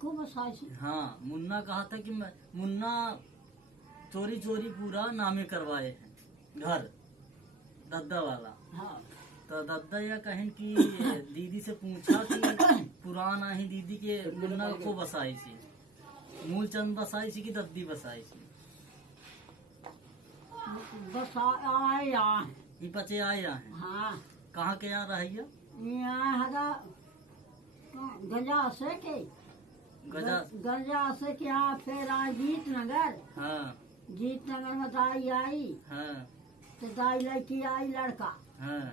को बसाई सी। हाँ, मुन्ना कहा था कि मुन्ना चोरी चोरी पूरा नामे करवाए हैं घर, दद्दा वाला। हाँ। तो दद्दा या कहें कि दीदी से पूछा कि पुराना ही दीदी के मुन्ना को बसाई सी, मूलचंद बसाई सी कि दद्दी बसाई सी। बसा आए यहाँ। ये पचे आए यहाँ हैं। हाँ। कहाँ के यहाँ रहिए? यहाँ हरा गजा से के गजा से के यहाँ फिर आए जीत नगर। हाँ जीत नगर में दाई आई। हाँ तो दाई लड़की आई लड़का। हाँ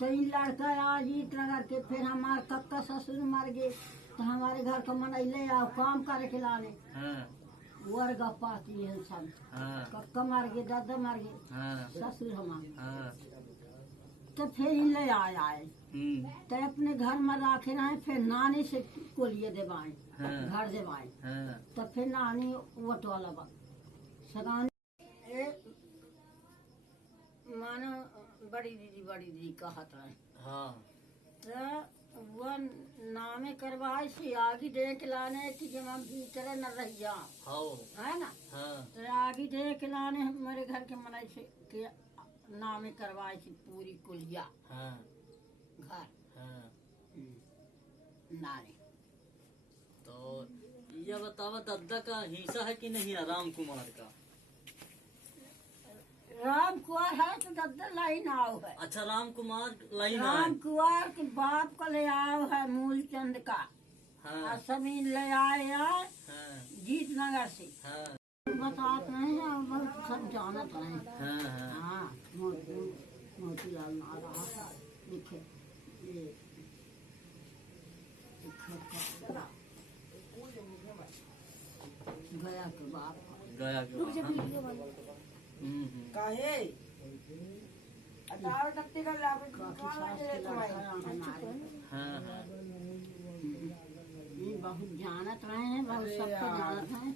तो ये लड़का आया जीत नगर के, फिर हमारे कक्का ससुर मर गए तो हमारे घर को मनैले आओ काम करे के लाने। हाँ वर्ग पाती है सब। हाँ कक्का मर गए, दादा मर गए, हाँ ससुर हमारे। हाँ। तो फिर ले आए तो अपने घर में रखे रहे, फिर नानी से कोलिए देवाए। हाँ। घर देवाए। हाँ। तो फिर नानी वोट वाला बा सगानी मानो बड़ी दीदी कहत रहे। हाँ। तो वो नामे करवाए से आगे देख लाने कि जब हम भीतर न रह जा है ना। हाँ। तो आगे देख लाने हमारे घर के मनाई से कि नामे करवाए थी पूरी कुलिया। हाँ। घर। हाँ। नानी। तो ये बतावा दद्दा का हिस्सा है कि नहीं राम कुमार का? राम कुमार है तो दद्दा लाइन आओ है। अच्छा, राम कुमार लाइन राम कुमार के बाप का ले आओ है मूलचंद का। हाँ। सभी ले आए हाँ। जीत नगर से। हाँ। बताते नहीं है, बहुत सब जानत है। हाँ। हाँ। हाँ। मोतीलाल नारा लिखे ये गया के बाप गया के काहे हाँ। हाँ। ये बहुत जानत रहे हैं, बहुत सबको जानत हैं।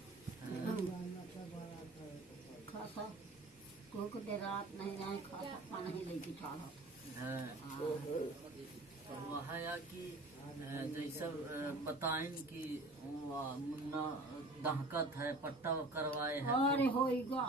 खासा को देर रात नहीं रहे, खासा पाना ही लेके चढ़ा। तो वह या कि जैसा बताएं कि मुन्ना दहकत है, पट्टा करवाए हैं। अरे होएगा